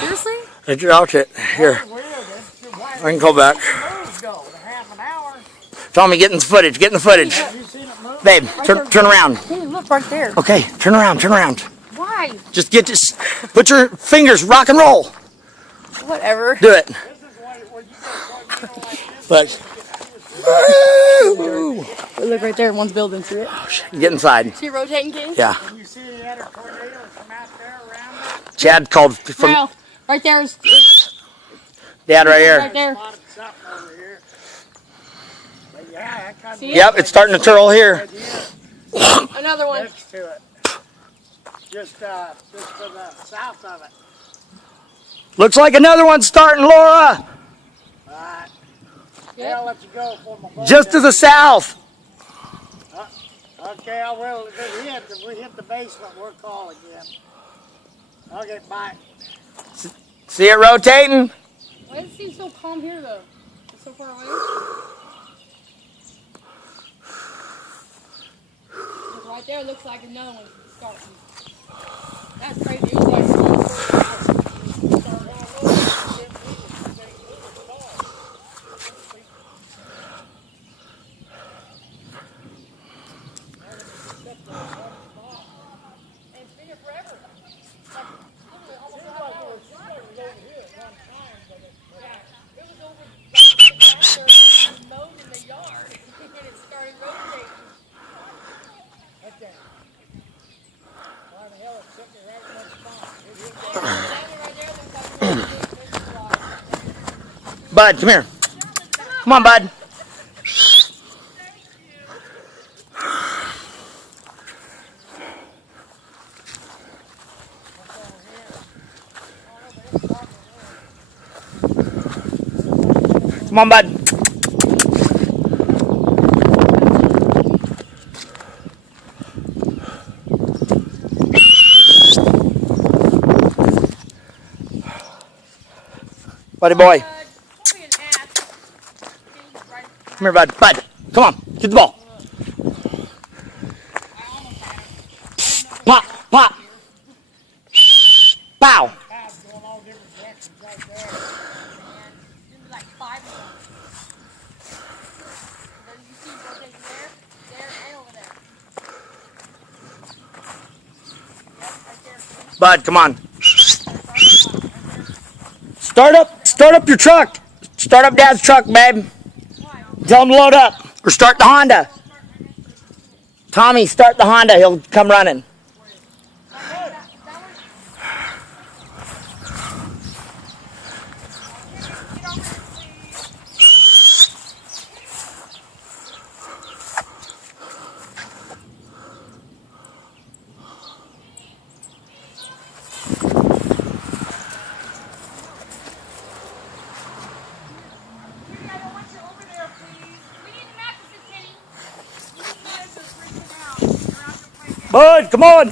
Seriously? I dropped it. Here. I can go back. Tommy, get in the footage. Get in the footage. Babe, turn around. Hey, look right there. Okay, turn around. Turn around. Why? Just get this. Put your fingers, rock and roll. Whatever. Do it. But. Look right there. One's building through it. Oh, shit. Get inside. See it rotating, Case? Yeah. You see the other tornadoes from out there around it? Chad called from. No, right there is. Dad, right here. Right there. Yep, it's starting to twirl here. Another one. Next to it. Just to the south of it. Looks like another one's starting, Laura. Alright. Yeah, I'll let you go for my boat. Just to the south. Okay, I will. If we hit the basement, we'll call again. Okay, bye. See it rotating? Why does it seem so calm here, though? It's so far away. Look, right there looks like another one starting. That's crazy. It was like Bud, come here. Come on, Bud. Come on, Bud. Buddy boy. Come here, Bud. Bud, come on. Get the ball. Pop, pop. Pow. Bud, come on. Start up your truck. Start up Dad's truck, babe. Tell him to load up. Or start the Honda. Tommy, start the Honda. He'll come running. Bud, come on.